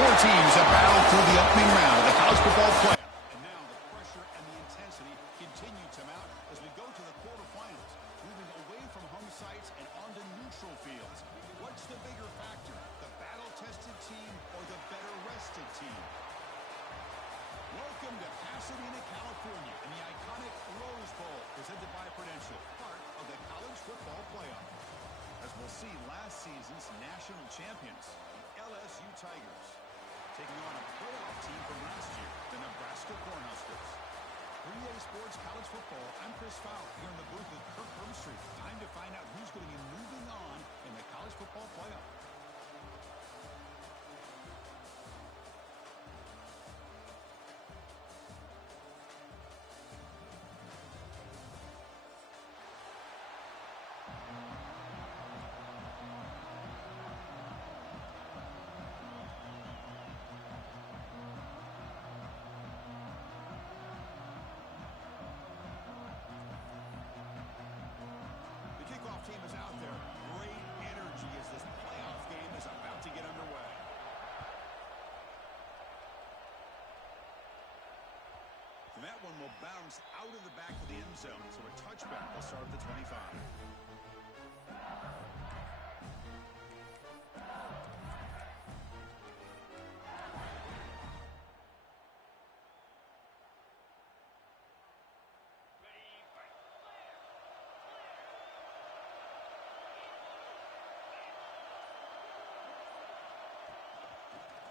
Four teams have battled through the opening round of the college football playoff. And now the pressure and the intensity continue to mount as we go to the quarterfinals, moving away from home sites and onto neutral fields. What's the bigger factor, the battle-tested team or the better-rested team? Welcome to Pasadena, California, and the iconic Rose Bowl, presented by Prudential, part of the college football playoff. As we'll see, last season's national champions, the LSU Tigers, taking on a playoff team from last year, the Nebraska Cornhuskers. 3A Sports College Football, I'm Chris Fowler, here in the booth with Kirk Herbstreit. Time to find out who's going to be moving on in the college football playoff. Team is out there. Great energy as this playoff game is about to get underway. And that one will bounce out of the back of the end zone, so a touchback will start at the 25.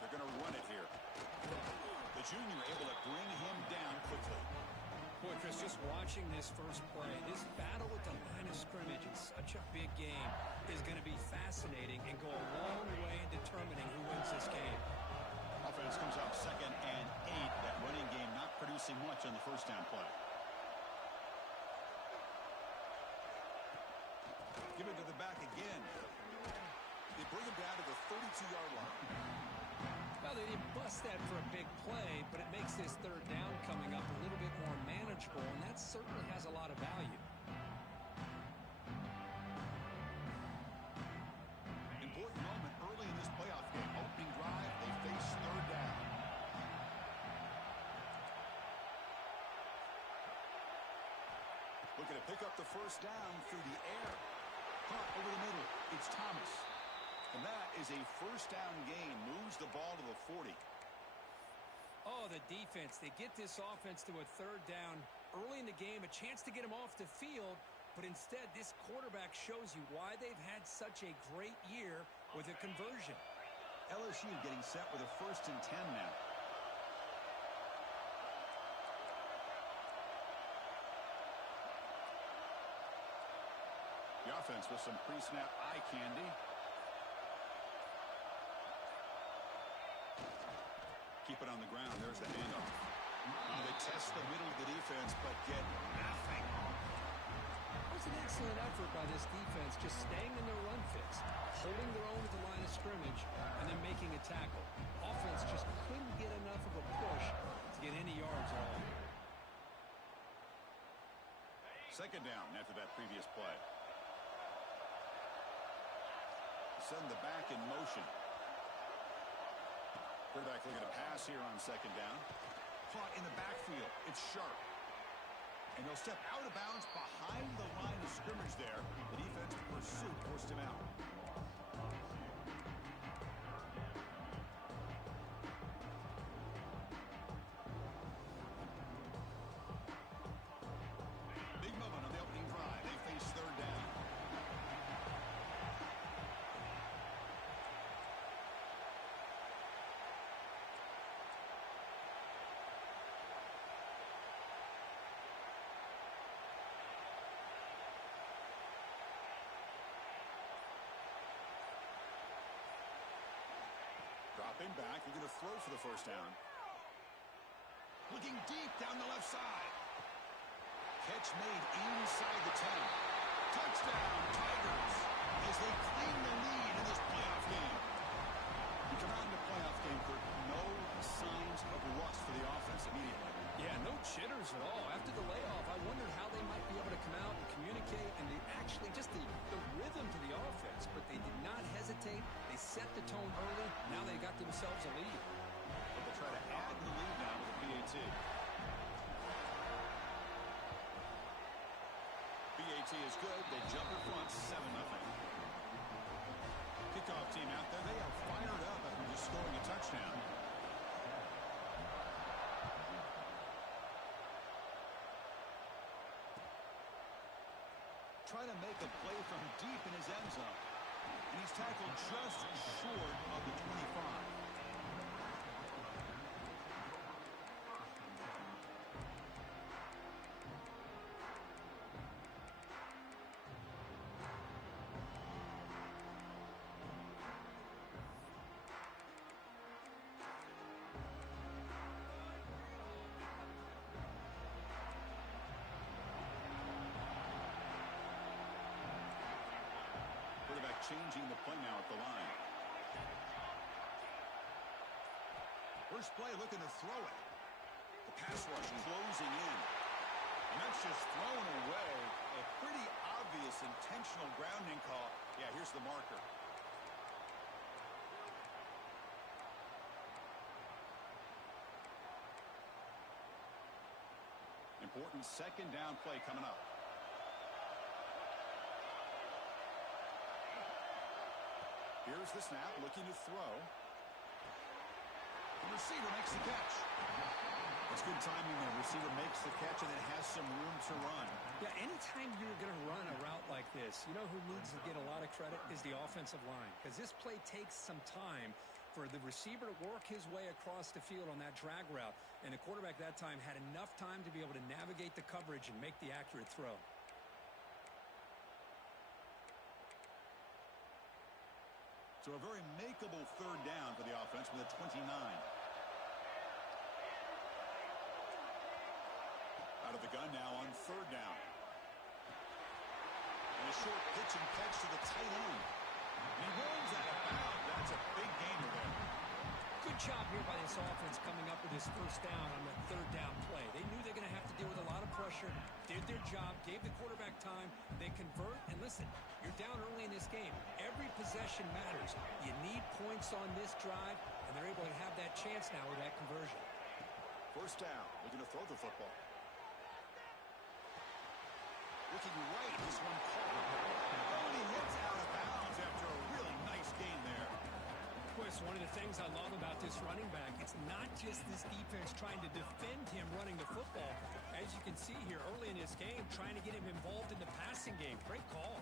Going to run it here. The junior able to bring him down quickly. Boy, Chris, just watching this first play, this battle at the line of scrimmage in such a big game is going to be fascinating and go a long way in determining who wins this game. Offense comes out 2nd and 8. That running game not producing much on the first down play. Give it to the back again. They bring him down to the 32-yard line. Well, they didn't bust that for a big play, but it makes this third down coming up a little bit more manageable, and that certainly has a lot of value. Important moment early in this playoff game. Opening drive, they face third down. Looking to pick up the first down through the air. Caught over the middle. It's Thomas. And that is a first down gain. Moves the ball to the 40. Oh, the defense. They get this offense to a third down early in the game, a chance to get him off the field. But instead, this quarterback shows you why they've had such a great year with a conversion. LSU getting set with a 1st and 10 now. The offense with some pre-snap eye candy. Keep it on the ground. There's the handoff. They test the middle of the defense, but get nothing. It was an excellent effort by this defense, just staying in their run fits, holding their own at the line of scrimmage, and then making a tackle. Offense just couldn't get enough of a push to get any yards at all. 2nd down after that previous play. Send the back in motion. Quarterback looking to pass here on 2nd down. Caught in the backfield. It's Sharp. And he'll step out of bounds behind the line of scrimmage there. The defense in pursuit forced him out. Big moment on the opening drive. They face third down. Dropping back, we're going to throw for the first down. Looking deep down the left side. Catch made inside the 10. Touchdown, Tigers, as they claim the lead in this playoff game. We come out in the playoff game, Kurt. No signs of rust for the offense immediately. Yeah, no jitters at all. After the layoff, I wondered how they might be able to come out and communicate, and they actually just the rhythm to the offense, but they did not hesitate. They set the tone early. Now they got got themselves a lead. But they'll try to add the lead now with the PAT. PAT is good. They jump in front 7-0. Kickoff team out there. They are fired up after just scoring a touchdown. Trying to make a play from deep in his end zone. And he's tackled just short of the 25. Changing the play now at the line. First play looking to throw it. The pass rush closing in. And that's just thrown away. A pretty obvious intentional grounding call. Yeah, here's the marker. Important second down play coming up. Here's the snap, looking to throw. The receiver makes the catch. It's good timing there. Receiver makes the catch and it has some room to run. Yeah, anytime you're going to run a route like this, you know who needs to get a lot of credit is the offensive line. Because this play takes some time for the receiver to work his way across the field on that drag route. And the quarterback that time had enough time to be able to navigate the coverage and make the accurate throw. So a very makeable third down for the offense with a 29. Out of the gun now on third down. And a short pitch and catch to the tight end. And he rolls out of bounds. That's a big gainer there. Good job here by this offense coming up with this first down on the third down play. They knew they're going to have to deal with a lot of pressure, did their job, gave the quarterback time, they convert, and listen, you're down early in this game. Every possession matters. You need points on this drive, and they're able to have that chance now with that conversion. First down, looking to throw the football. Looking right, this one caught. Oh, and he hits out of bounds after a really nice gain there. Of course, one of the things I love about this running back, it's not just this defense trying to defend him running the football. As you can see here early in this game, trying to get him involved in the passing game. Great call.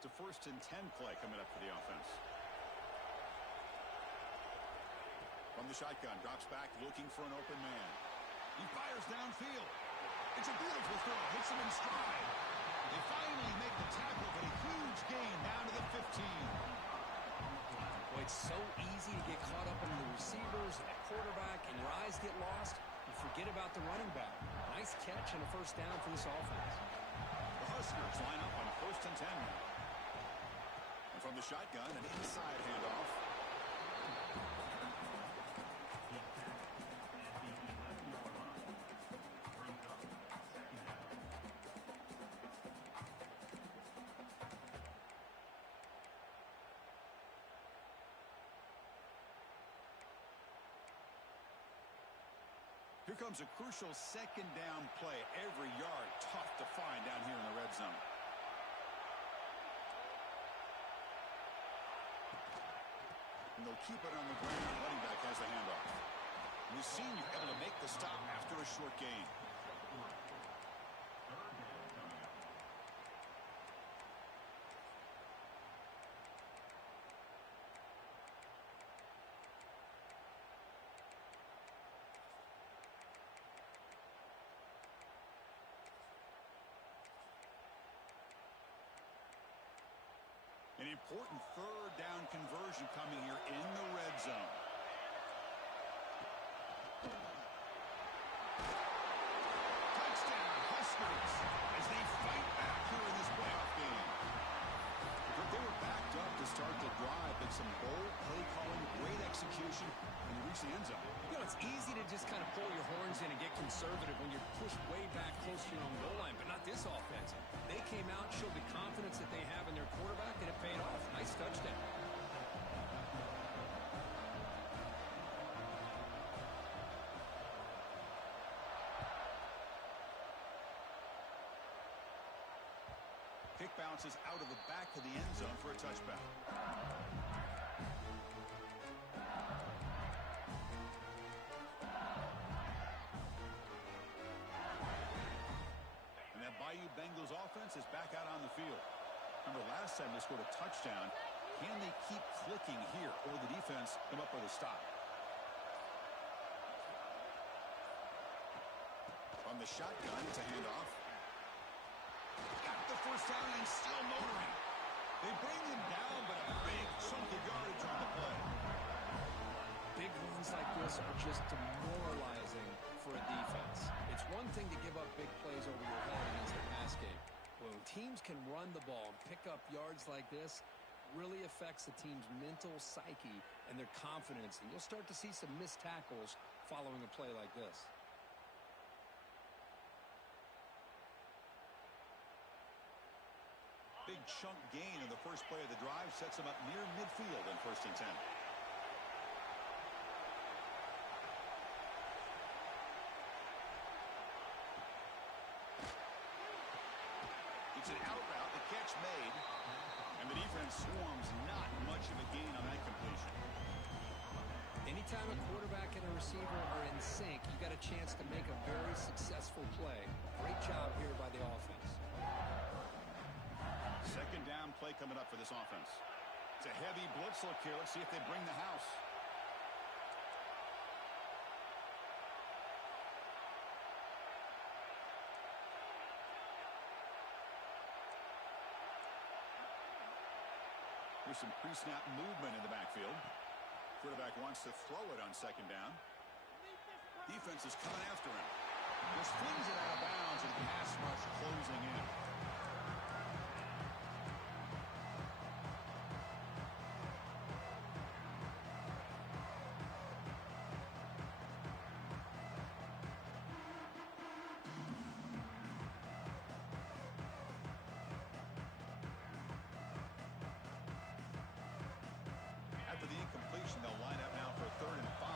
It's a 1st and 10 play coming up for the offense. From the shotgun, drops back, looking for an open man. He fires downfield. It's a beautiful throw. Hits him in stride. They finally make the tackle, but a huge gain down to the 15. Boy, it's so easy to get caught up in the receivers and the quarterback, and your eyes get lost. You forget about the running back. Nice catch and a first down for this offense. The Huskers line up on 1st and 10 now. And from the shotgun, an inside handoff. Here comes a crucial second down play. Every yard tough to find down here in the red zone. And they'll keep it on the ground. Running back has the handoff. And the senior able to make the stop after a short gain. An important third down conversion coming here in the red zone. Touchdown, Huskers, as they fight back here in this playoff game. But they were backed up to start the drive, but some bold play calling, great execution, and they reach the end zone. You know, it's easy to just kind of pull your horns in and get conservative when you're pushed way back close to your own goal line, but not this offense. They came out, showed the confidence that they have in their quarterback, and it paid off. Kick bounces out of the back of the end zone for a touchback. And that Bayou Bengals offense is back out on the field. Remember, last time they scored a touchdown. Can they keep clicking here, or will the defense come up with a stop? On the shotgun, it's a handoff. Got the first down and still motoring. They bring him down, but a big chunk of yardage on the play. Big runs like this are just demoralizing for a defense. It's one thing to give up big plays over your head against the pass game. When teams can run the ball and pick up yards like this, really affects the team's mental psyche and their confidence. And you'll start to see some missed tackles following a play like this. Big chunk gain in the first play of the drive sets them up near midfield in 1st and 10. It's an out route, the catch made, and the defense swarms not much of a gain on that completion. Anytime a quarterback and a receiver are in sync, you got a chance to make a very successful play. Great job here by the offense. 2nd down play coming up for this offense. It's a heavy blitz look here. Let's see if they bring the house. Here's some pre-snap movement in the backfield. Quarterback wants to throw it on 2nd down. Defense is coming after him. Just flings it out of bounds and pass rush closing in. After the incompletion, they'll line up now for 3rd and 5.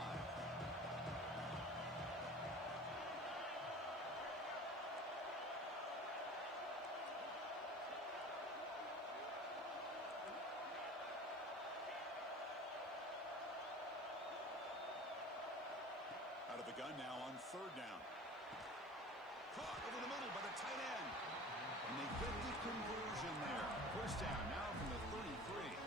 Out of the gun now on 3rd down. Caught over the middle by the tight end. And they get the conversion there. 1st down now from the 33.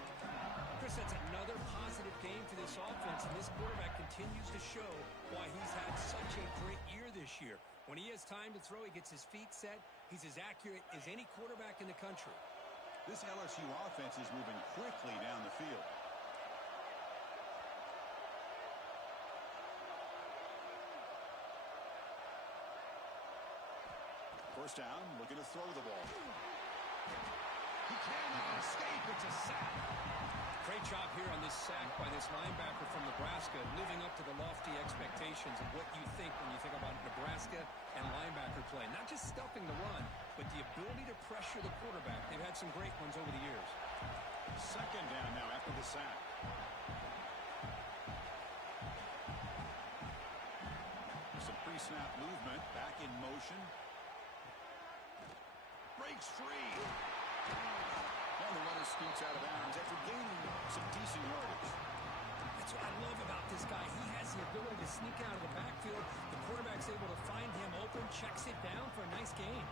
Chris, that's another positive game for this offense, and this quarterback continues to show why he's had such a great year this year. When he has time to throw, he gets his feet set. He's as accurate as any quarterback in the country. This LSU offense is moving quickly down the field. First down, looking to throw the ball. He can't escape. It's a sack. Great job here on this sack by this linebacker from Nebraska, living up to the lofty expectations of what you think when you think about Nebraska and linebacker play. Not just stuffing the run, but the ability to pressure the quarterback. They've had some great ones over the years. 2nd down now after the sack. Some pre-snap movement, back in motion. Breaks free. And the runner scoots out of bounds after gaining some decent yardage. That's what I love about this guy. He has the ability to sneak out of the backfield. The quarterback's able to find him open, checks it down for a nice gain.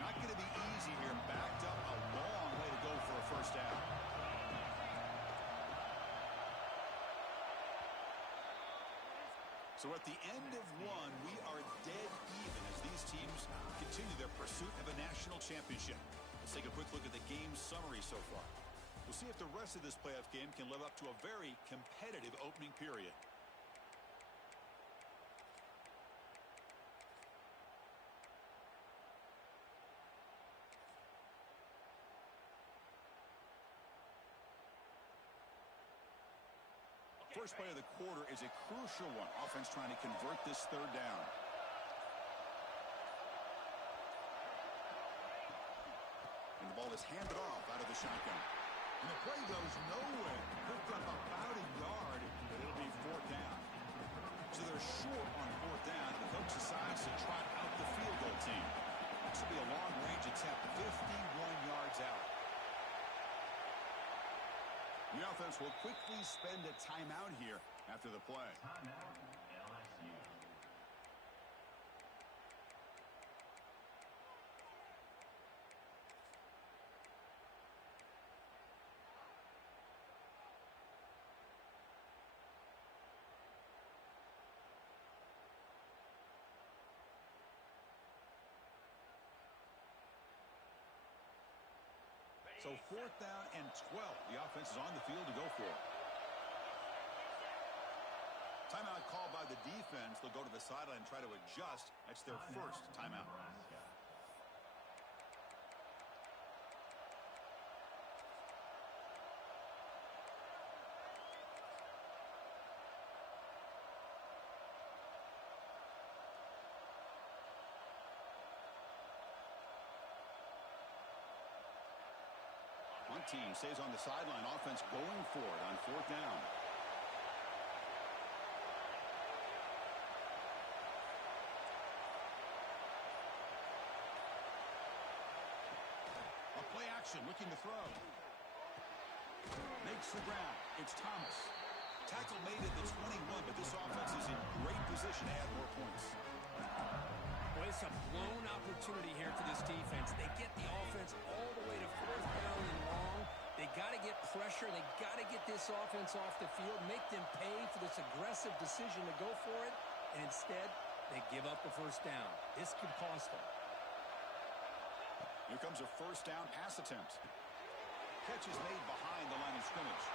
Not going to be easy here. Backed up a long way to go for a 1st down. So at the end of one, we are dead even as these teams continue their pursuit of a national championship. Let's take a quick look at the game summary so far. We'll see if the rest of this playoff game can live up to a very competitive opening period. First play of the quarter is a crucial one. Offense trying to convert this 3rd down. And the ball is was handed off out of the shotgun. And the play goes nowhere. Picked up about a yard, but it'll be fourth down. So they're short on fourth down. The coach decides to trot out the field goal team. This will be a long-range attempt, 51 yards out. The offense will quickly spend a timeout here after the play. Timeout, LSU. So fourth down and 12. The offense is on the field to go for it. Timeout called by the defense. They'll go to the sideline and try to adjust. That's their first timeout. One team stays on the sideline. Offense going for it on fourth down. A play action looking to throw. Makes the ground. It's Thomas. Tackle made at the 21, but this offense is in great position to add more points. Boy, it's a blown opportunity here for this defense. They get the offense all the way to fourth down and long. They got to get pressure. They got to get this offense off the field, make them pay for this aggressive decision to go for it, and instead, they give up the first down. This could cost them. Here comes a first down pass attempt. Catch is made behind the line of scrimmage.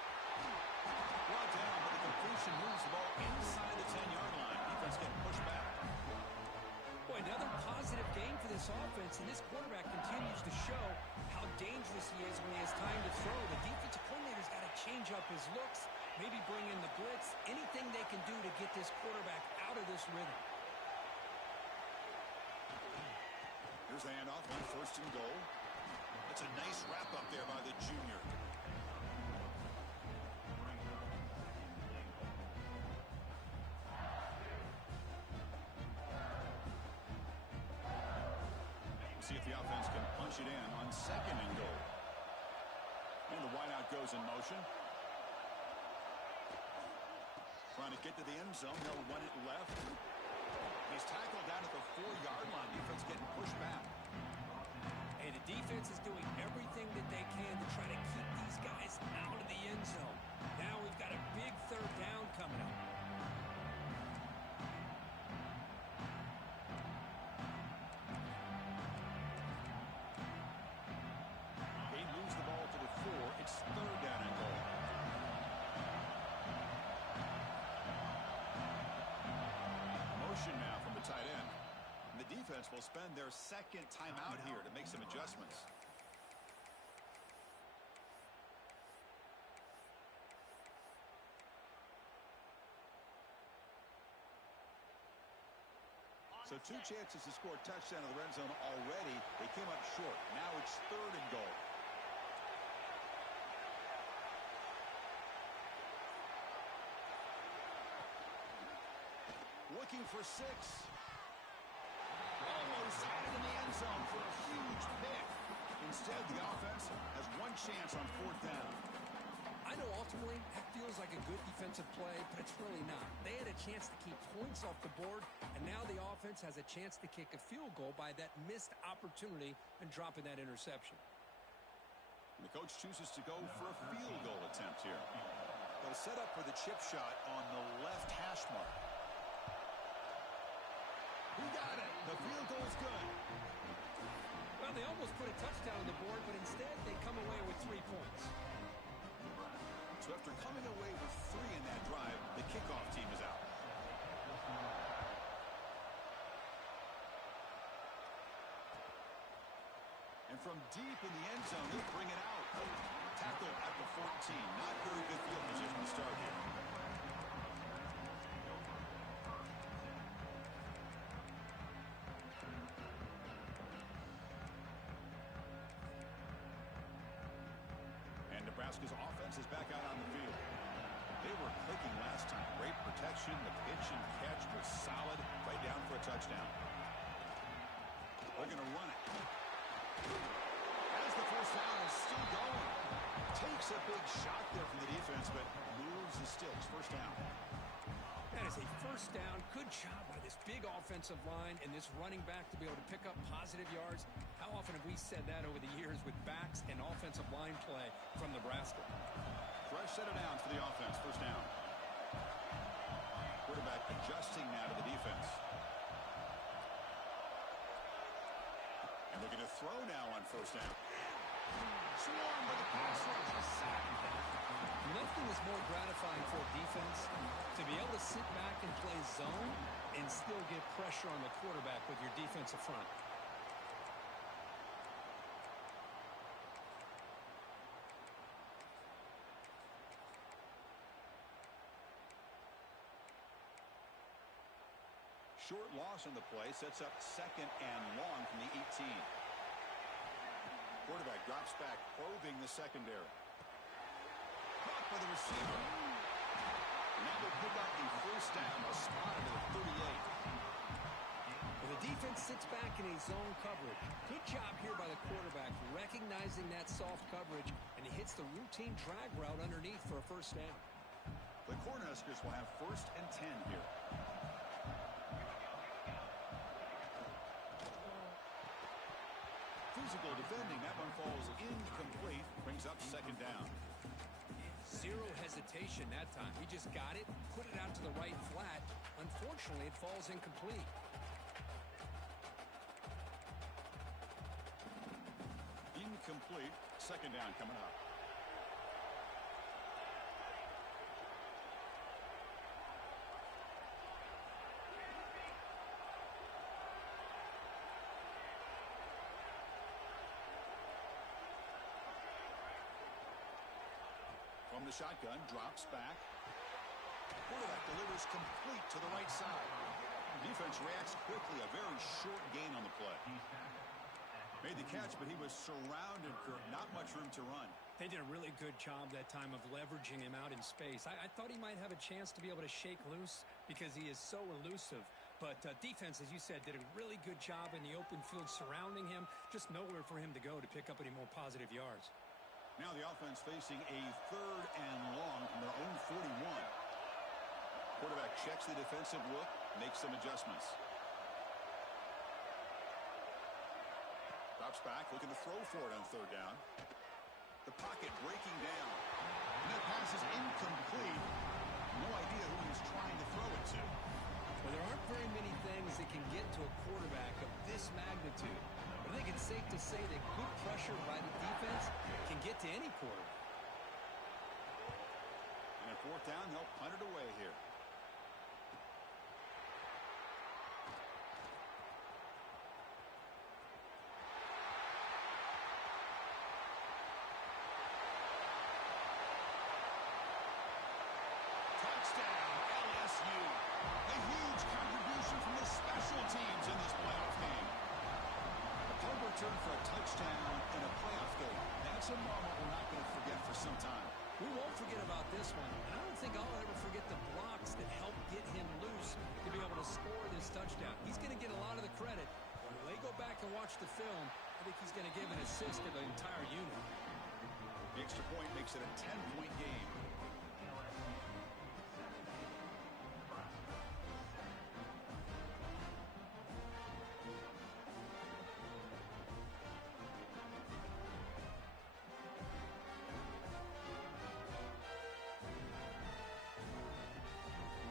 Brought down, but the completion moves the ball inside the 10-yard line. Defense getting pushed back. Boy, another positive game for this offense, and this quarterback continues to show how dangerous he is when he has time to throw. The defensive coordinator's got to change up his looks, maybe bring in the blitz, anything they can do to get this quarterback out of this rhythm. Here's the handoff on first and goal. That's a nice wrap up there by the junior. See if the offense can punch it in on second and goal. And the wideout goes in motion. Trying to get to the end zone. They'll run it left. He's tackled down at the 4-yard line. Defense getting pushed back. Hey, the defense is doing everything that they can to try to keep these guys out of the end zone. Now we've got a big third down coming up. He moves the ball to the 4. It's third down and goal. Motion now from the tight end. And the defense will spend their second timeout here to make some adjustments. So 2 chances to score a touchdown in the red zone already. They came up short. Now it's third and goal. Looking for 6. Almost had it in the end zone for a huge pick. Instead, the offense has one chance on fourth down. I know ultimately that feels like a good defensive play, but it's really not. They had a chance to keep points off the board, and now the offense has a chance to kick a field goal by that missed opportunity and dropping that interception. And the coach chooses to go for a field goal attempt here. They'll set up for the chip shot on the left hash mark. He got it. The field goal is good. Well, they almost put a touchdown on the board, but instead they come away with 3 points. So after coming away with 3 in that drive, the kickoff team is out. And from deep in the end zone, they'll bring it out. Tackle at the 14. Not very good field position to start here. Nebraska's offense is back out on the field. They were clicking last time. Great protection. The pitch and catch was solid. Right down for a touchdown. They're going to run it. As the first down is still going. Takes a big shot there from the defense, but moves the sticks. First down. That is a first down. Good job by this big offensive line and this running back to be able to pick up positive yards. How often have we said that over the years with backs and offensive line play from Nebraska? Fresh set of downs for the offense. First down. Quarterback adjusting now to the defense. And looking to throw now on first down. Swarmed by the pass rush. Nothing is more gratifying for a defense to be able to sit back and play zone and still get pressure on the quarterback with your defensive front. Short loss on the play sets up second and long from the 18. Quarterback drops back, probing the secondary. Caught by the receiver. Now they'll pick up the first down, a spot into the 38. Well, the defense sits back in a zone coverage. Good job here by the quarterback, recognizing that soft coverage, and he hits the routine drag route underneath for a first down. The Cornhuskers will have first and 10 here. Physical defending. That one falls incomplete. Brings up second down. Zero hesitation that time. He just got it, put it out to the right flat. Unfortunately, it falls incomplete. Incomplete. Second down coming up. From the shotgun, drops back. Quarterback delivers complete to the right side. Defense reacts quickly. A very short gain on the play. Made the catch, but he was surrounded, Kirk. Not much room to run. They did a really good job that time of leveraging him out in space. I thought he might have a chance to be able to shake loose because he is so elusive. But defense, as you said, did a really good job in the open field surrounding him. Just nowhere for him to go to pick up any more positive yards. Now the offense facing a third and long from their own 41. Quarterback checks the defensive look, makes some adjustments. Drops back, looking to throw for it on third down. The pocket breaking down. And that pass is incomplete. No idea who he was trying to throw it to. Well, there aren't very many things that can get to a quarterback of this magnitude. But I think it's safe to say that good pressure by the defense can get to any quarterback. And at fourth down, they'll punt it away here. Touchdown, LSU. A huge contribution from the special teams in this playoff game. A punt return for a touchdown in a playoff game. That's a moment we're not going to forget for some time. We won't forget about this one. And I don't think I'll ever forget the blocks that helped get him loose to be able to score this touchdown. He's going to get a lot of the credit. When they go back and watch the film, I think he's going to give an assist to the entire unit. The extra point makes it a 10-point game.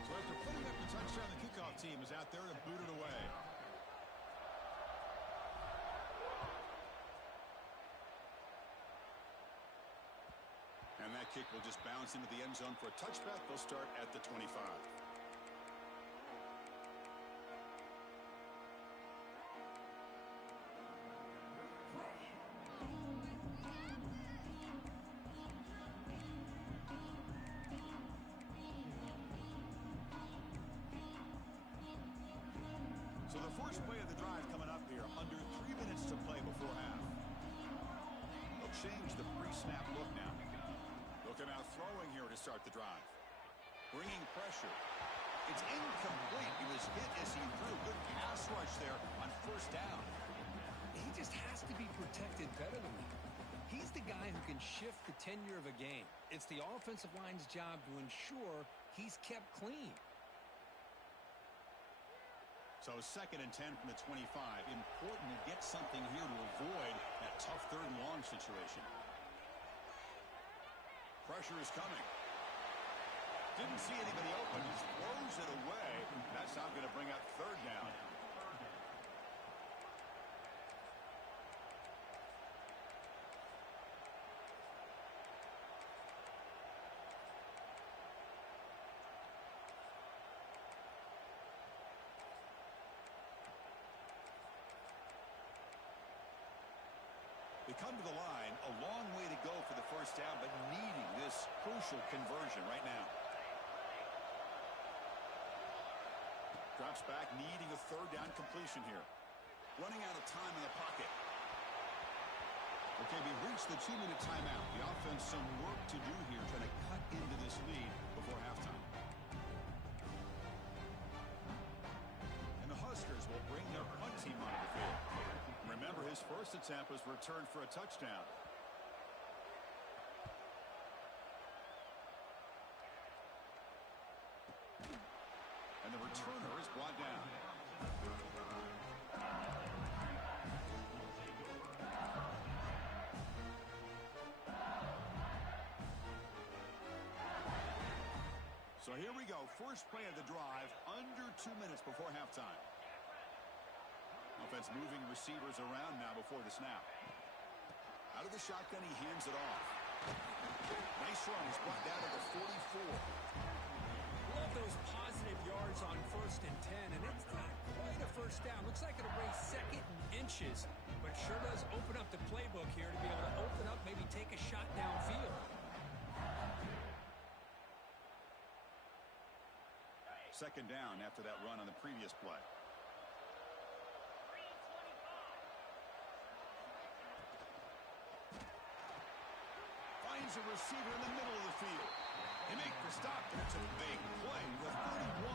So after putting up the touchdown, the kickoff team is out there to boot it away. And that kick will just bounce into the end zone for a touchback. They'll start at the 25. So the first play of the drive coming up here, under 3 minutes to play before half. They'll change the pre-snap look now. Looking out throwing here to start the drive. Bringing pressure. It's incomplete. He was hit as he threw. Good pass rush there on first down. He just has to be protected better than that. He's the guy who can shift the tenure of a game. It's the offensive line's job to ensure he's kept clean. So 2nd and 10 from the 25. Important to get something here to avoid that tough 3rd and long situation. Pressure is coming. Didn't see anybody open. Just throws it away. That's not going to bring up 3rd down. They come to the line, a long way to go for the first down, but needing this crucial conversion right now. Drops back, needing a 3rd down completion here. Running out of time in the pocket. Okay, we've reached the 2-minute timeout. The offense some work to do here, trying to cut into this lead before halftime. And the Huskers will bring their punt team onto the field. Remember, his first attempt was returned for a touchdown. And the returner is brought down. So here we go. First play of the drive, under 2 minutes before halftime. Offense moving receivers around now before the snap. Out of the shotgun, he hands it off. Nice run. He's brought down to the 44. Love those positive yards on 1st and 10, and it's not quite a first down. Looks like it'll raise 2nd and inches, but sure does open up the playbook here to be able to open up, maybe take a shot downfield. Second down after that run on the previous play. Finds a receiver in the middle of the field. They make the stop, and it's a big play. The 31.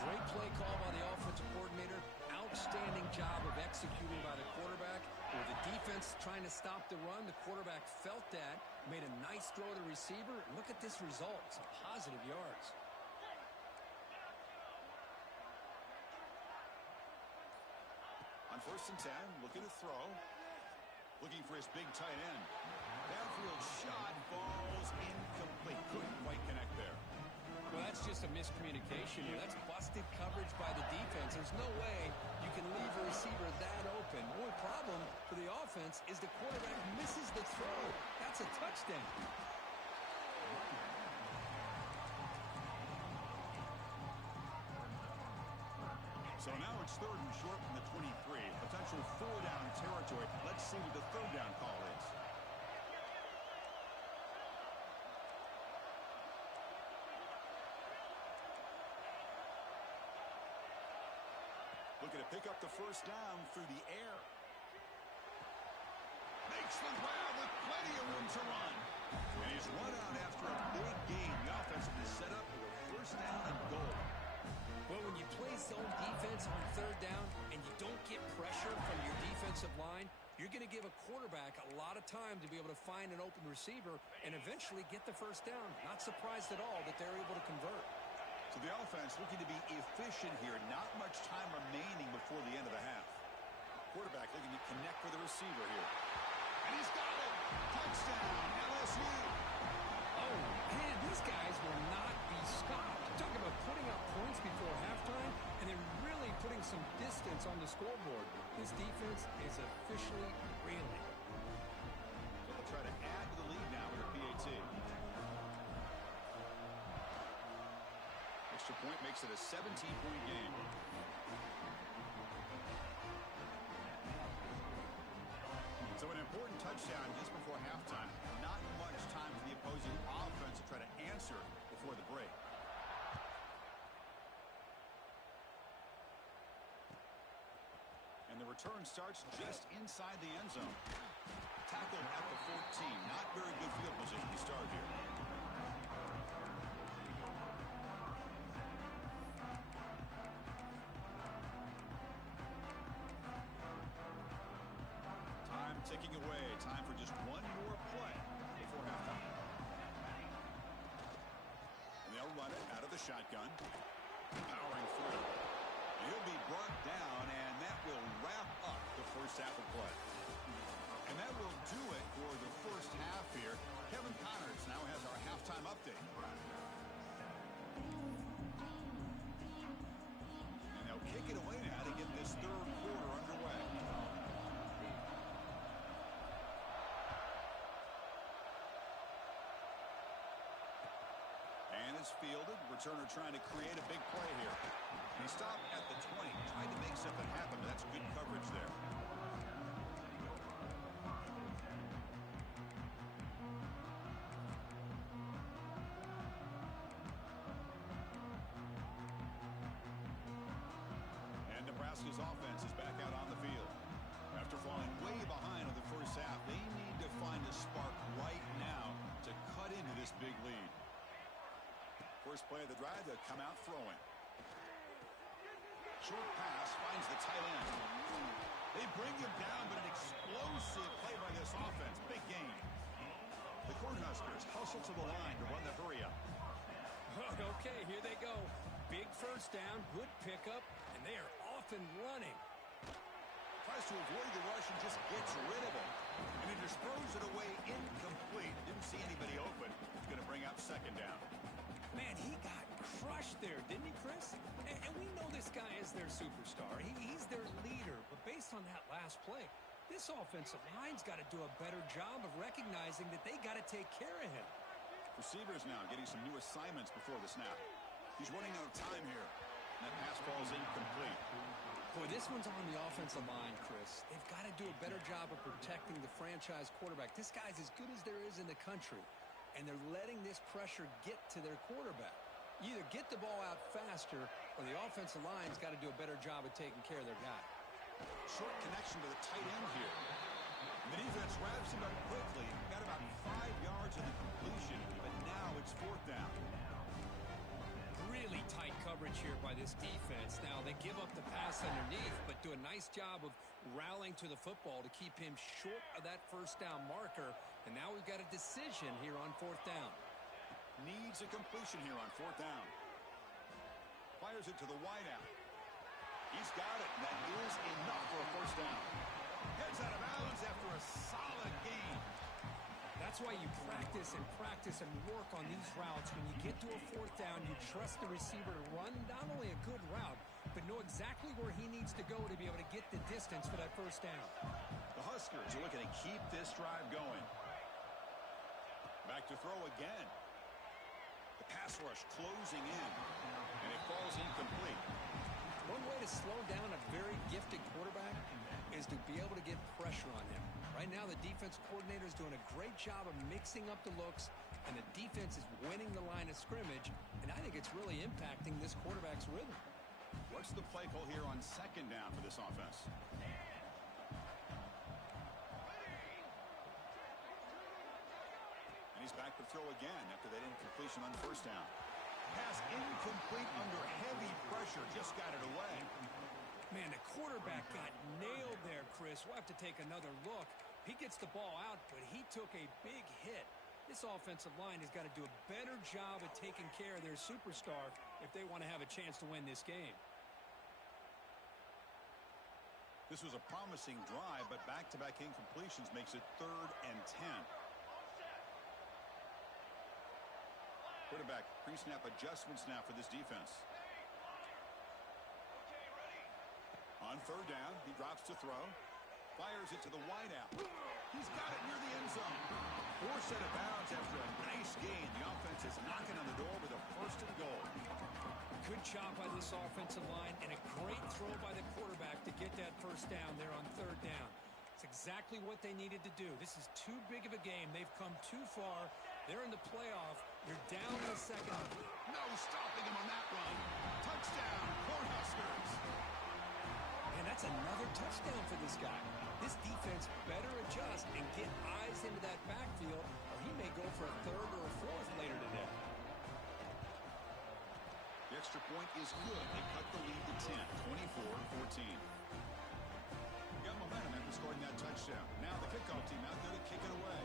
Great play call by the offensive coordinator. Outstanding job of executing by the quarterback. With the defense trying to stop the run, the quarterback felt that, made a nice throw to the receiver. And look at this result. Some positive yards. On 1st and 10, looking to throw. Looking for his big tight end. Downfield shot, falls incomplete. Couldn't quite connect there. Well, that's just a miscommunication here. That's busted coverage by the defense. There's no way you can leave a receiver that open. The only problem for the offense is the quarterback misses the throw. That's a touchdown. So now it's 3rd and short from the 23. Potential 4-down territory. Let's see what the 3rd down call is. Looking to pick up the first down through the air. Makes the grab with plenty of room to run. And he's run out after a big gain. The offense will be set up for a first down and goal. Well, when you play zone defense on 3rd down and you don't get pressure from your defensive line, you're going to give a quarterback a lot of time to be able to find an open receiver and eventually get the first down. Not surprised at all that they're able to convert. So the offense looking to be efficient here. Not much time remaining before the end of the half. Quarterback looking to connect with the receiver here. And he's got it! Touchdown, LSU! Oh, man, these guys will not be stopped. Talk about putting up points before halftime and then really putting some distance on the scoreboard. This defense is officially reeling. So they'll try to add to the lead now with a PAT. Extra point makes it a 17-point game. So an important touchdown just before halftime. Not much time for the opposing offense to try to answer before the break. And the return starts just inside the end zone. Tackled at the 14. Not very good shaky start here. Time ticking away. Time for just one more play before halftime. And they'll run it out of the shotgun. Powering through. He'll be brought down, and that will wrap up the first half of play. And that will do it for the first half here. Kevin Connors now has our halftime update. And they'll kick it away now to get this third quarter underway. And it's fielded. Returner trying to create a big play here. And he stopped at the 20, tried to make something happen, but that's good coverage there. And Nebraska's offense is back out on the field. After falling way behind in the first half, they need to find a spark right now to cut into this big lead. First play of the drive, they'll come out throwing. Short pass finds the tight end. They bring him down, but an explosive play by this offense. Big game. The Cornhuskers hustle to the line to run the hurry up. Okay, here they go. Big first down, good pickup, and they are off and running. Tries to avoid the rush and just gets rid of it. And he just throws it away incomplete. Didn't see anybody open. He's going to bring up second down. Man, he got crushed there, didn't he, Chris? And we know this guy is their superstar. He's their leader. But based on that last play, this offensive line's got to do a better job of recognizing that they got to take care of him. Receivers now getting some new assignments before the snap. He's running out of time here. And that pass falls incomplete. Boy, this one's on the offensive line, Chris. They've got to do a better job of protecting the franchise quarterback. This guy's as good as there is in the country. And they're letting this pressure get to their quarterback. Either get the ball out faster, or the offensive line's got to do a better job of taking care of their guy. Short connection to the tight end here. The defense wraps him up quickly. Got about 5 yards of the completion, but now it's fourth down. Really tight coverage here by this defense. Now, they give up the pass underneath, but do a nice job of rallying to the football to keep him short of that first down marker. And now we've got a decision here on fourth down. Needs a completion here on fourth down. Fires it to the wideout. He's got it. That is enough for a first down. Heads out of bounds after a solid gain. That's why you practice and work on these routes. When you get to a fourth down, you trust the receiver to run not only a good route, but know exactly where he needs to go to be able to get the distance for that first down. The Huskers are looking to keep this drive going. Back to throw again. The pass rush closing in, and it falls incomplete. One way to slow down a very gifted quarterback is to be able to get pressure on him. Right now, the defense coordinator is doing a great job of mixing up the looks, and the defense is winning the line of scrimmage, and I think it's really impacting this quarterback's rhythm. What's the play call here on second down for this offense? And he's back to throw again after that incompletion on first down. Pass incomplete under heavy pressure. Just got it away. Man, the quarterback got nailed there, Chris. We'll have to take another look. He gets the ball out, but he took a big hit. This offensive line has got to do a better job of taking care of their superstar if they want to have a chance to win this game. This was a promising drive, but back-to-back incompletions makes it 3rd and 10. Quarterback pre-snap adjustments now for this defense. On third down, he drops to throw. Fires it to the wideout. He's got it near the end zone. 4 set of bounds after a nice gain. The offense is knocking on the door with a first and goal. Good job by this offensive line and a great throw by the quarterback to get that first down there on third down. It's exactly what they needed to do. This is too big of a game. They've come too far. They're in the playoff. You're down in the second. No stopping him on that run. Touchdown, Cornhuskers. And that's another touchdown for this guy. This defense better adjust and get eyes into that backfield, or he may go for a third or a fourth later today. The extra point is good. They cut the lead to 10, 24-14. Got momentum after scoring that touchdown. Now the kickoff team out there to kick it away.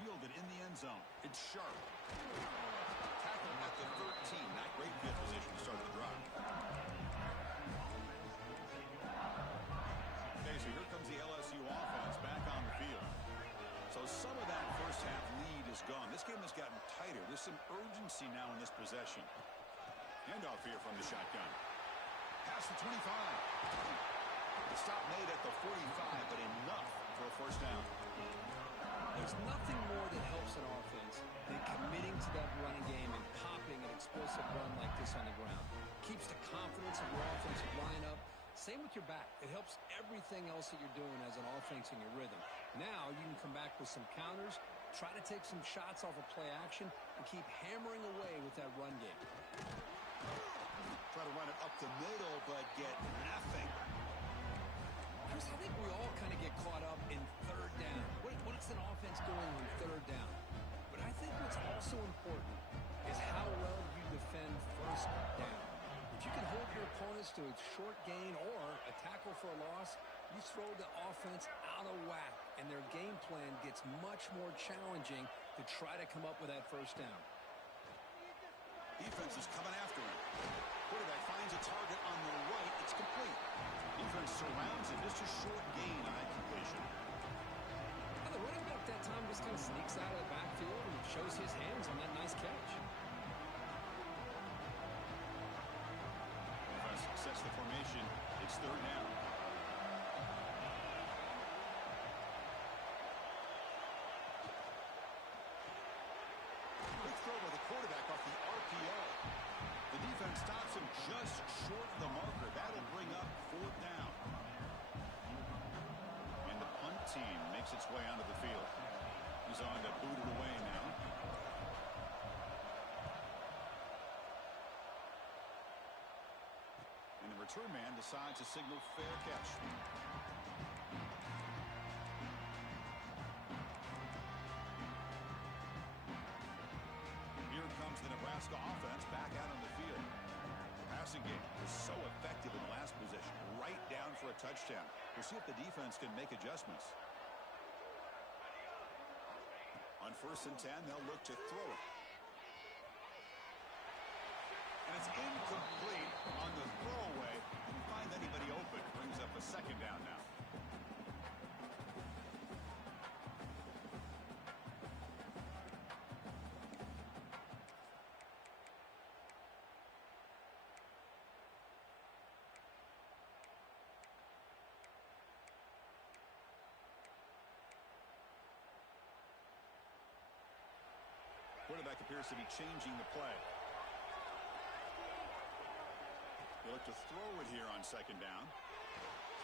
Fielded in the end zone. It's Sharp. Tackle at the 13. Not great field position to start the drive. Okay, so here comes the LSU offense back on the field. So some of that first half lead is gone. This game has gotten tighter. There's some urgency now in this possession. Handoff here from the shotgun. Past the 25. The stop made at the 45, but enough for a first down. There's nothing more that helps an offense than committing to that running game and popping an explosive run like this on the ground. Keeps the confidence of your offensive lineup. Same with your back. It helps everything else that you're doing as an offense in your rhythm. Now you can come back with some counters, try to take some shots off of play action, and keep hammering away with that run game. Try to run it up the middle, but get nothing. Chris, I think we all kind of get caught up in third down. What's an offense doing on third down? But I think what's also important is how well you defend first down. If you can hold your opponents to a short gain or a tackle for a loss, you throw the offense out of whack, and their game plan gets much more challenging to try to come up with that first down. Defense is coming after him. Quarterback finds a target on the right. It's complete. Defense surrounds him. Just a short gain on that completion. Now the running back that time just kind of sneaks out of the backfield and shows his hands on that nice catch. Defense sets the formation. It's third down. Quick throw by the quarterback off the RPO. The defense stops him just short of the marker. That'll bring up fourth down. And the punt team makes its way onto the field. He's on to boot it away now. And the return man decides to signal fair catch. Here comes the Nebraska offense back out on the field. The passing game was so effective in the last possession, right down for a touchdown. We'll see if the defense can make adjustments. On 1st and 10, they'll look to throw it. And it's incomplete on the throwaway. Didn't find anybody open. Brings up a second down now. Quarterback appears to be changing the play. They look to throw it here on second down.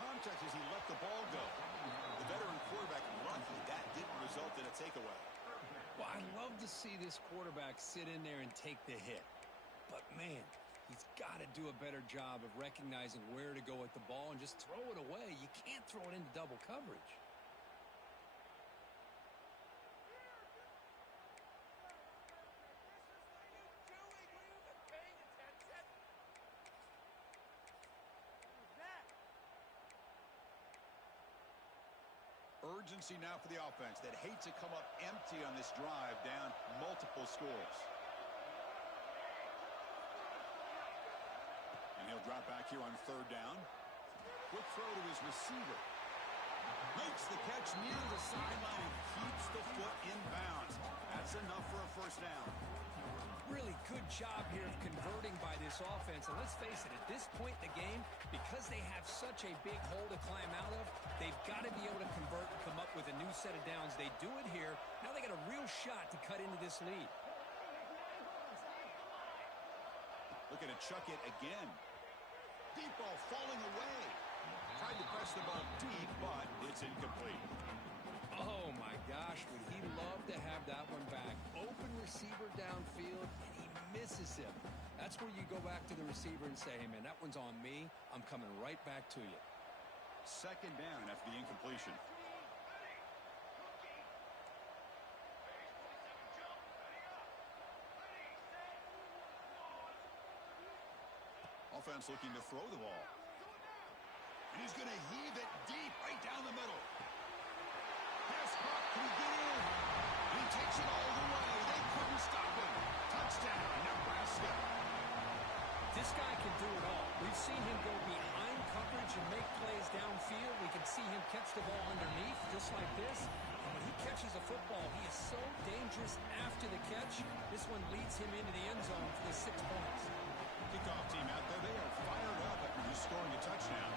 Contact as he let the ball go. The veteran quarterback lucky that didn't result in a takeaway. Well, I love to see this quarterback sit in there and take the hit. But, man, he's got to do a better job of recognizing where to go with the ball and just throw it away. You can't throw it into double coverage. Urgency now for the offense that hate to come up empty on this drive, down multiple scores. And he'll drop back here on third down. Quick throw to his receiver. Makes the catch near the sideline and keeps the foot in bounds. That's enough for a first down. Really good job here of converting by this offense. And let's face it, at this point in the game, because they have such a big hole to climb out of, they've got to be able to convert and come up with a new set of downs. They do it here. Now they got a real shot to cut into this lead. Looking to chuck it again. Deep ball falling away. Tried to press the ball deep, but it's incomplete. Oh, my gosh, would he love to have that one back. Open receiver downfield, and he misses him. That's where you go back to the receiver and say, hey, man, that one's on me. I'm coming right back to you. Second down after the incompletion. Offense looking to throw the ball. And he's going to heave it deep right down the middle. Pass caught. Can he get in? And he takes it all the way. They couldn't stop him. Touchdown, Nebraska. This guy can do it all. We've seen him go behind coverage and make plays downfield. We can see him catch the ball underneath just like this. And when he catches a football, he is so dangerous after the catch. This one leads him into the end zone for the 6 points. Kickoff team out there. They are fired up after just scoring a touchdown.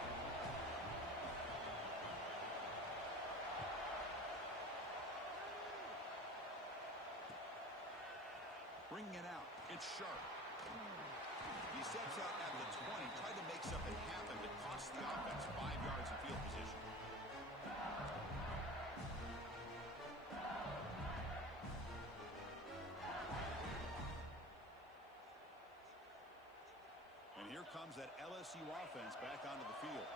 Bringing it out. It's Sharp. He steps out at the 20, tried to make something happen, but cost the offense 5 yards in field position. And here comes that LSU offense back onto the field.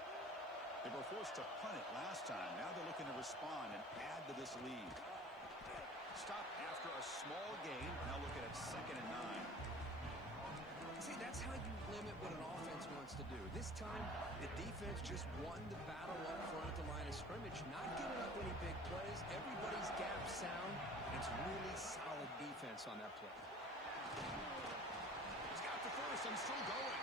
They were forced to punt it last time. Now they're looking to respond and add to this lead. Stop after a small gain. Now looking at 2nd and 9. See, that's how you limit what an offense wants to do. This time, the defense just won the battle up front at the line of scrimmage, not giving up any big plays. Everybody's gap sound. It's really solid defense on that play. He's got the first and still going.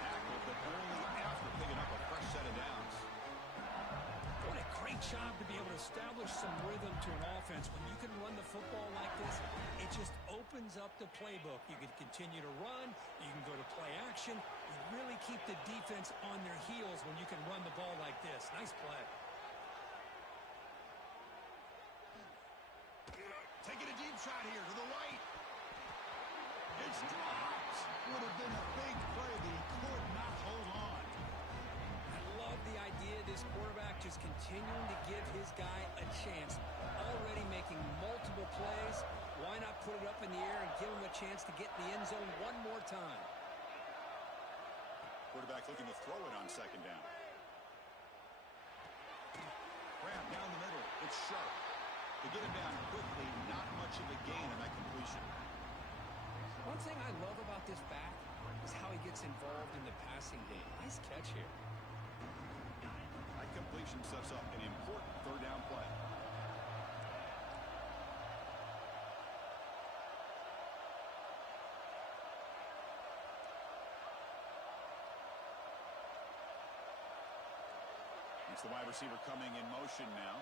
Tackled, but only after picking up a fresh set of downs. What a great job to be able to establish some rhythm to an offense. When you can run the football like this, it just opens up the playbook. You can continue to run. You can go to play action. You really keep the defense on their heels when you can run the ball like this. Nice play. Taking a deep shot here to the right. It's dropped. Would have been a big play, but he could not hold on. I love the idea of this quarterback just continuing to give his guy a chance. Already making multiple plays. Why not put it up in the air and give him a chance to get in the end zone one more time? Quarterback looking to throw it on 2nd down. Grab down the middle. It's Sharp. To get him down quickly, not much of a gain on that completion. One thing I love about this back is how he gets involved in the passing game. Nice catch here. That completion sets up an important 3rd down play. It's the wide receiver coming in motion now.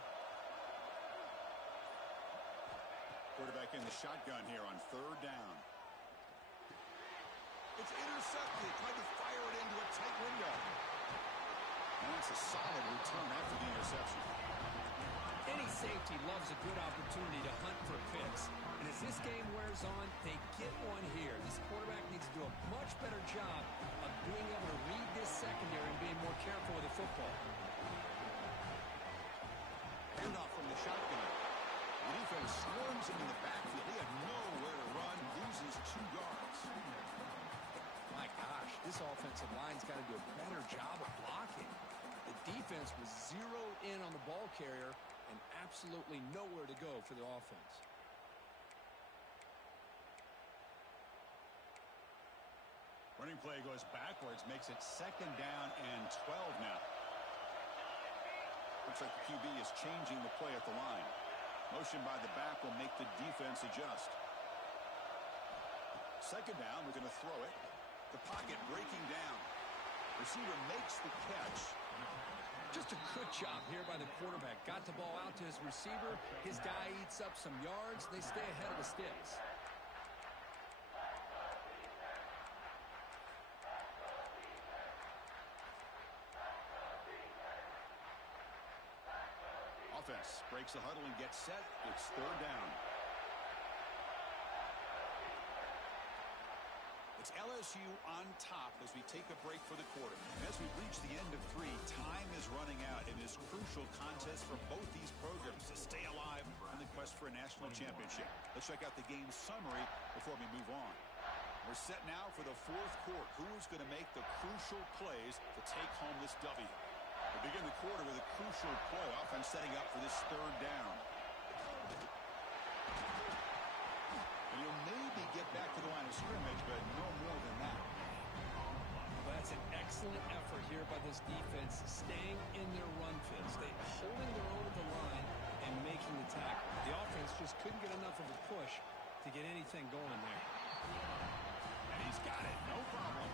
Quarterback in the shotgun here on 3rd down. It's intercepted. Tried to fire it into a tight window. And that's a solid return after the interception. Any safety loves a good opportunity to hunt for picks. And as this game wears on, they get one here. This quarterback needs to do a much better job of being able to read this secondary and being more careful with the football. Handoff from the shotgun. The defense swarms him in the backfield. He had nowhere to run. Loses 2 yards. My gosh, this offensive line's got to do a better job of blocking. The defense was zeroed in on the ball carrier and absolutely nowhere to go for the offense. Running play goes backwards, makes it 2nd down and 12 now. Looks like the QB is changing the play at the line. Motion by the back will make the defense adjust. 2nd down, we're going to throw it. The pocket breaking down. Receiver makes the catch. Just a good job here by the quarterback. Got the ball out to his receiver. His guy eats up some yards. They stay ahead of the sticks. Offense breaks the huddle and gets set. It's 3rd down. It's LSU on top as we take a break for the quarter. As we reach the end of 3, time is running out in this crucial contest for both these programs to stay alive in the quest for a national championship. Let's check out the game summary before we move on. We're set now for the 4th quarter. Who is going to make the crucial plays to take home this W? They begin the quarter with a crucial play. Offense setting up for this third down. And he'll maybe get back to the line of scrimmage, but no more than that. Well, that's an excellent effort here by this defense, staying in their run fits. They're holding their own at the line and making the tackle. The offense just couldn't get enough of a push to get anything going there. And he's got it, no problem.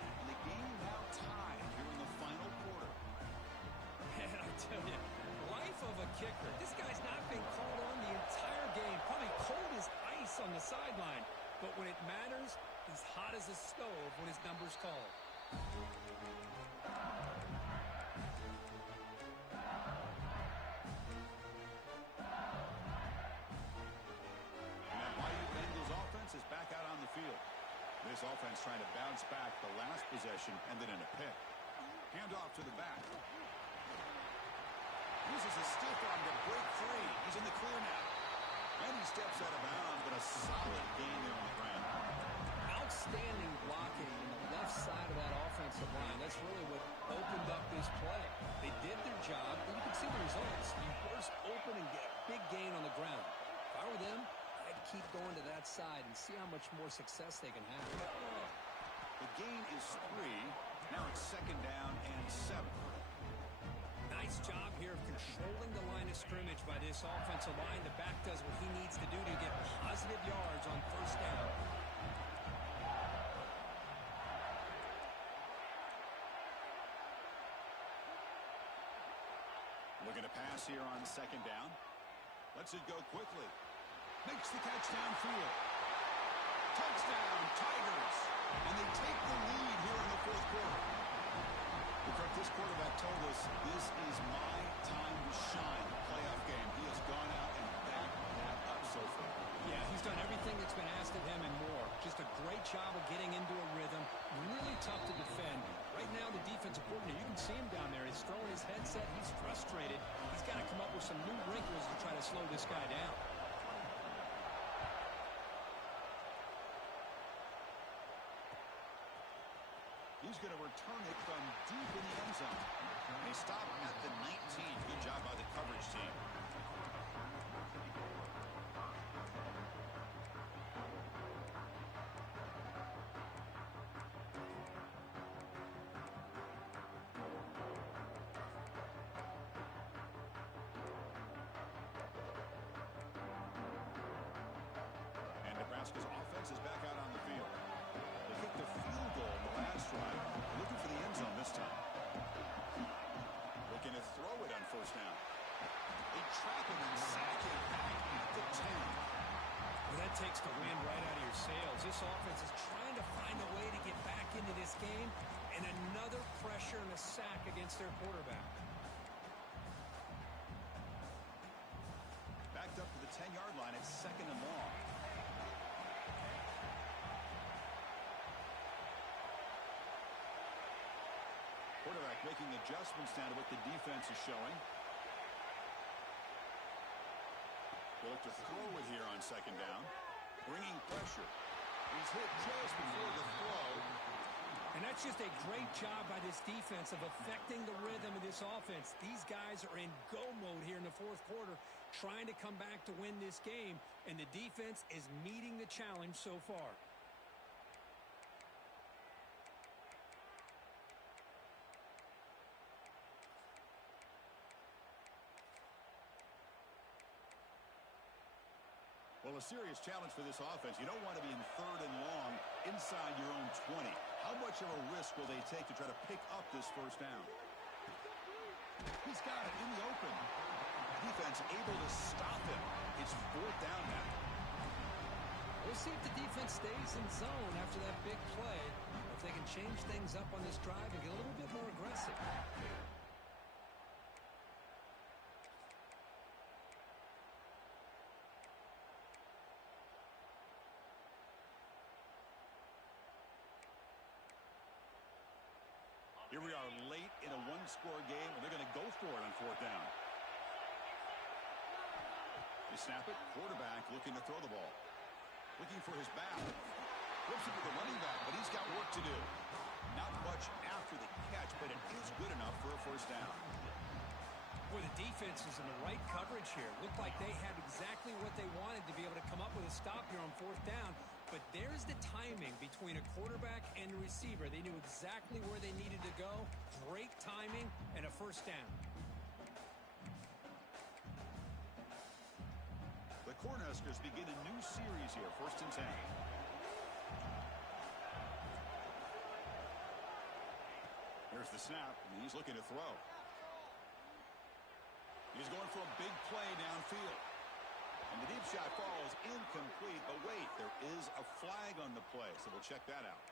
And the game now tied here in the final quarter. Man, I tell you, life of a kicker. This guy's not been called on the entire game. Probably cold as ice on the sideline. But when it matters, he's hot as a stove when his number's called. And that Bayou Bengals offense is back out on the field. This offense trying to bounce back. The last possession ended in a pick. Handoff to the back. Uses a stiff arm to break free. He's in the clear now. And he steps out of bounds, but a solid gain there on the ground. Outstanding blocking on the left side of that offensive line. That's really what opened up this play. They did their job, and you can see the results. You burst open and get a big gain on the ground. If I were them, I'd keep going to that side and see how much more success they can have. The gain is 3. Now it's second down and 7. Nice job here of controlling the line of scrimmage by this offensive line. The back does what he needs to do to get positive yards on first down. Looking to pass here on second down. Lets it go quickly. Makes the catch downfield. Touchdown, Tigers. And they take the lead here in the fourth quarter. Correct, this quarterback told us this is my time to shine. Playoff game. He has gone out and backed that up so far. Yeah, he's done everything that's been asked of him and more. Just a great job of getting into a rhythm. Really tough to defend. Right now, the defensive coordinator, you can see him down there. He's throwing his headset. He's frustrated. He's got to come up with some new wrinkles to try to slow this guy down. He's going to return it from deep in the end zone. They stop at the 19. Good job by the coverage team. And Nebraska's offense is back out on the field. They kicked the field goal in the last drive. Looking for the end zone this time. Looking to throw it on first down. They trap him and sack him back at the 10. Well, that takes the wind right out of your sails. This offense is trying to find a way to get back into this game, and another pressure and a sack against their quarterback. Backed up to the 10-yard line. It's second and long. Quarterback making adjustments now to what the defense is showing. They look to throw it here on second down. Bringing pressure. He's hit just before the throw. And that's just a great job by this defense of affecting the rhythm of this offense. These guys are in go mode here in the fourth quarter, trying to come back to win this game, and the defense is meeting the challenge so far. Well, a serious challenge for this offense. You don't want to be in third and long inside your own 20. How much of a risk will they take to try to pick up this first down? He's got it in the open. Defense able to stop him. It's fourth down now. We'll see if the defense stays in zone after that big play. If they can change things up on this drive and get a little bit more aggressive. Here we are late in a one-score game, and they're going to go for it on fourth down. They snap it. Quarterback looking to throw the ball. Looking for his back. Flips it to the running back, but he's got work to do. Not much after the catch, but it is good enough for a first first down. Well, the defense was in the right coverage here. Looked like they had exactly what they wanted to be able to come up with a stop here on fourth down. But there's the timing between a quarterback and a receiver. They knew exactly where they needed to go. Great timing and a first down. The Cornhuskers begin a new series here, 1st and 10. Here's the snap, and he's looking to throw. He's going for a big play downfield. And the deep shot falls incomplete, but wait, there is a flag on the play, so we'll check that out.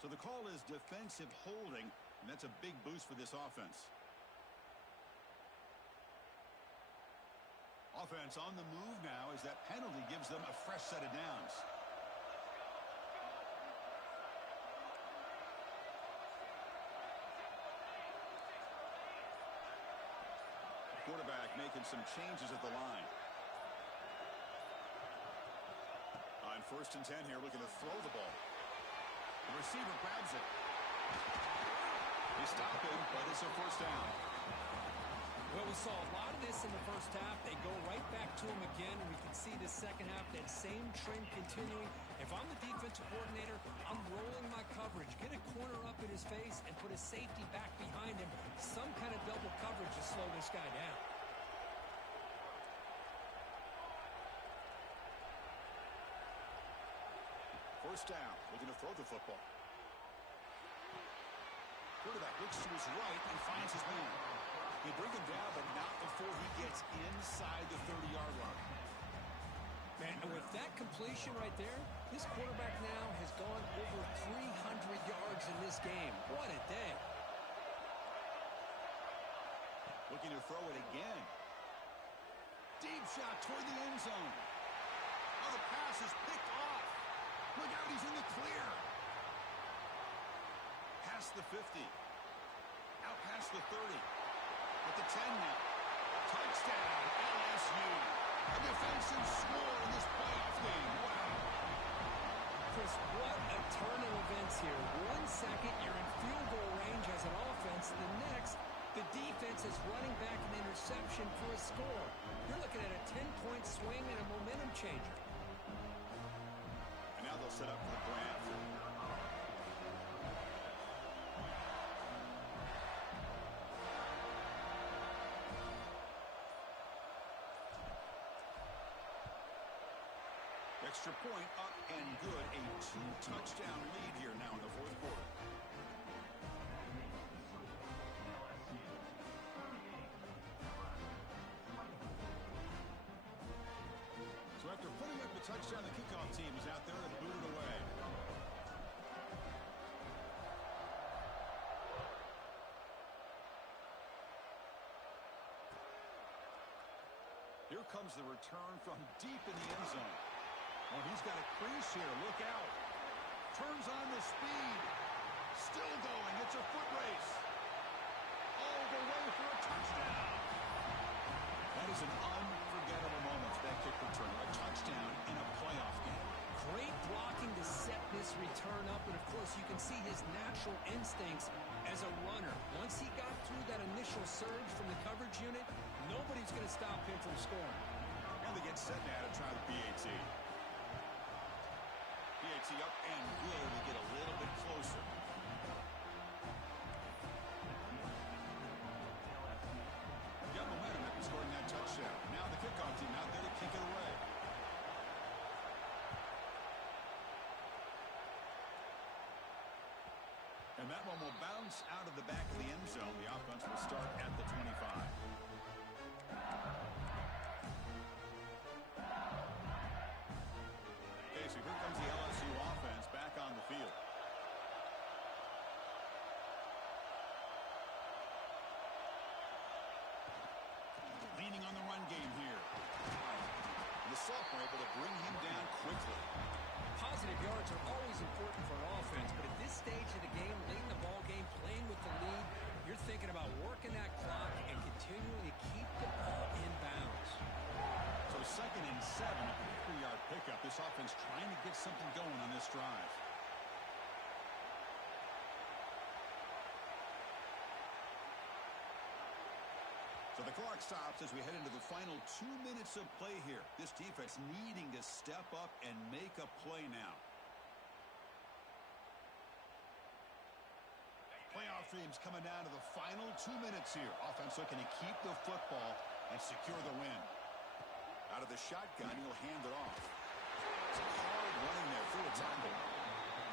So the call is defensive holding, and that's a big boost for this offense. Offense on the move now as that penalty gives them a fresh set of downs. Quarterback making some changes at the line. On 1st and 10 here, looking to throw the ball. The receiver grabs it. They stop him, but it's a first down. Well, we saw a lot of this in the first half. They go right back to him again, and we can see the second half, that same trend continuing. If I'm the defensive coordinator, I'm rolling my coverage. Get a corner up in his face and put a safety back behind him. Some kind of double coverage to slow this guy down. First down, looking to throw the football. Quarterback looks to his right and finds his man. They bring him down, but not before he gets inside the 30-yard line. Man, and with that completion right there, this quarterback now has gone over 300 yards in this game. What a day. Looking to throw it again. Deep shot toward the end zone. Oh, the pass is picked off. Look out, he's in the clear. Past the 50. Out past the 30. At the 10 now. Touchdown, LSU. A defensive score in this playoff game. Wow. Chris, what a turn of events here. 1 second, you're in field goal range as an offense. The next, the defense is running back an interception for a score. You're looking at a 10-point swing and a momentum changer. And now they'll set up for the Brant. Extra point up and good. A 2-touchdown lead here now in the fourth quarter. So after putting up the touchdown, the kickoff team is out there to boot it away. Here comes the return from deep in the end zone. Oh, he's got a crease here. Look out. Turns on the speed. Still going. It's a foot race. All the way for a touchdown. That is an unforgettable moment for that kick return. A touchdown in a playoff game. Great blocking to set this return up, and of course you can see his natural instincts as a runner. Once he got through that initial surge from the coverage unit, nobody's going to stop him from scoring. And they get set now to try the PAT. PAT up and good. We get a little bit closer. Got momentum after scoring that touchdown. Now the kickoff team out there to kick it away. And that one will bounce out of the back of the end zone. The offense will start at the 25. Okay, so here comes the LSU offense back on the field. Leaning on the run game here. And the sophomore able to bring him down quickly. Positive yards are always important for an offense, but at this stage of the game, late in the ball game, playing with the lead, you're thinking about working that clock and continuing to keep the ball in bounds. So 2nd and 7 after the 3-yard pickup. This offense trying to get something going on this drive. So the clock stops as we head into the final 2 minutes of play here. This defense needing to step up and make a play now. Playoff dreams coming down to the final 2 minutes here. Offense looking to keep the football and secure the win. Out of the shotgun, he'll hand it off. It's hard running there through a tackle.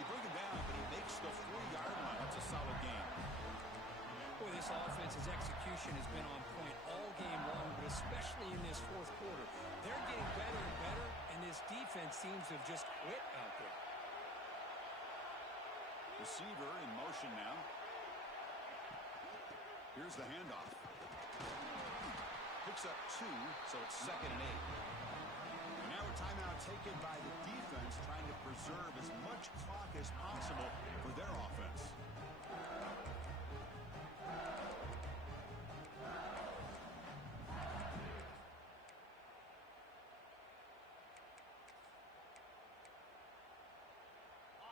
You bring him down, but he makes the 4-yard line. That's a solid game. Boy, this offense's execution has been on point all game long, but especially in this fourth quarter. They're getting better and better, and this defense seems to have just quit out there. Receiver in motion now. Here's the handoff. Picks up 2, so it's 2nd and 8. And now a timeout taken by the defense, trying to preserve as much clock as possible for their offense.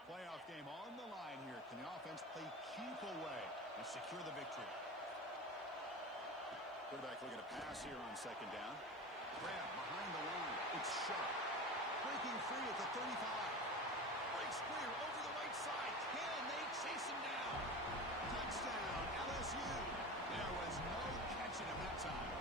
Playoff game on the line here. Can the offense play keep away and secure the victory? Quarterback looking to pass here on 2nd down. Grab behind the line. It's Sharp. Breaking free at the 35. Breaks clear over the right side. Can they chase him down? Touchdown, LSU. There was no catching him that time.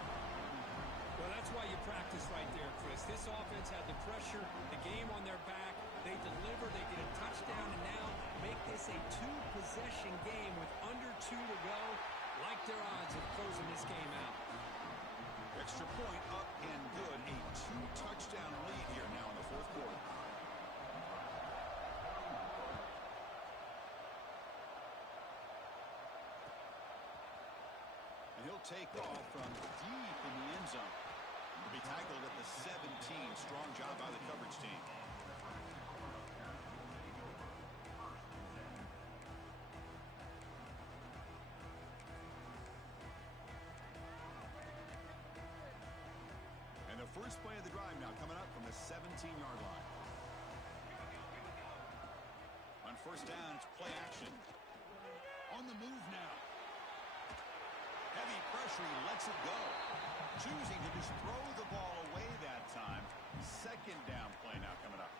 Well, that's why you practice right there, Chris. This offense had the pressure, the game on their back. They deliver, they get a touchdown, and now make this a 2-possession game with under 2 to go. Like their odds of closing this game out. Extra point up and good. A 2-touchdown lead here now in the fourth quarter. And he'll take off from deep in the end zone. He'll be tackled at the 17. Strong job by the coverage team. First play of the drive now coming up from the 17-yard line. On 1st down, it's play action. On the move now. Heavy pressure, he lets it go. Choosing to just throw the ball away that time. 2nd down play now coming up.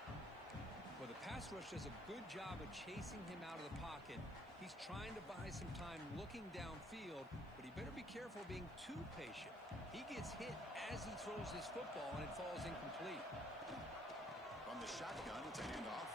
Well, the pass rush does a good job of chasing him out of the pocket. He's trying to buy some time looking downfield, but he better be careful being too patient. He gets hit as he throws his football, and it falls incomplete. From the shotgun, it's a handoff.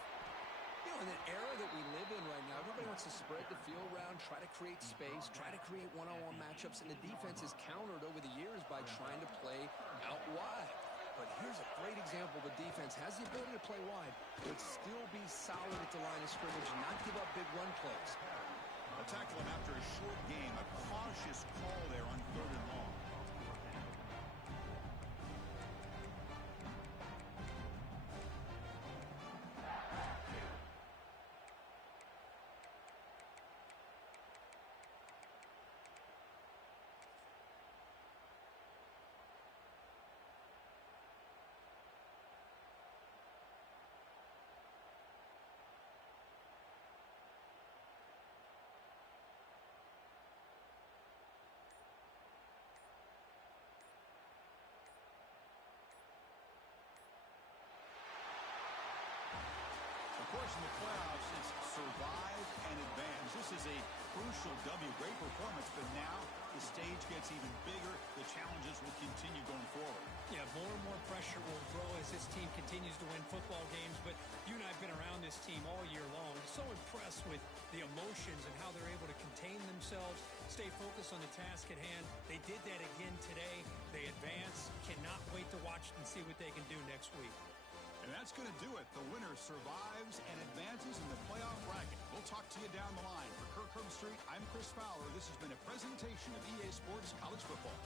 You know, in an era that we live in right now, everybody wants to spread the field around, try to create space, try to create one-on-one matchups, and the defense is countered over the years by trying to play out wide. But here's a great example. The defense has the ability to play wide, but still be solid at the line of scrimmage and not give up big run plays. A tackle him after a short game. A cautious call there on 3rd and long. Of course, in the playoffs, it's survive and advance. This is a crucial W. Great performance, but now the stage gets even bigger. The challenges will continue going forward. Yeah, more and more pressure will grow as this team continues to win football games, but you and I have been around this team all year long. So impressed with the emotions and how they're able to contain themselves, stay focused on the task at hand. They did that again today. They advance. Cannot wait to watch and see what they can do next week. And that's going to do it. The winner survives and advances in the playoff bracket. We'll talk to you down the line. For Kirk Herbstreit, I'm Chris Fowler. This has been a presentation of EA Sports College Football.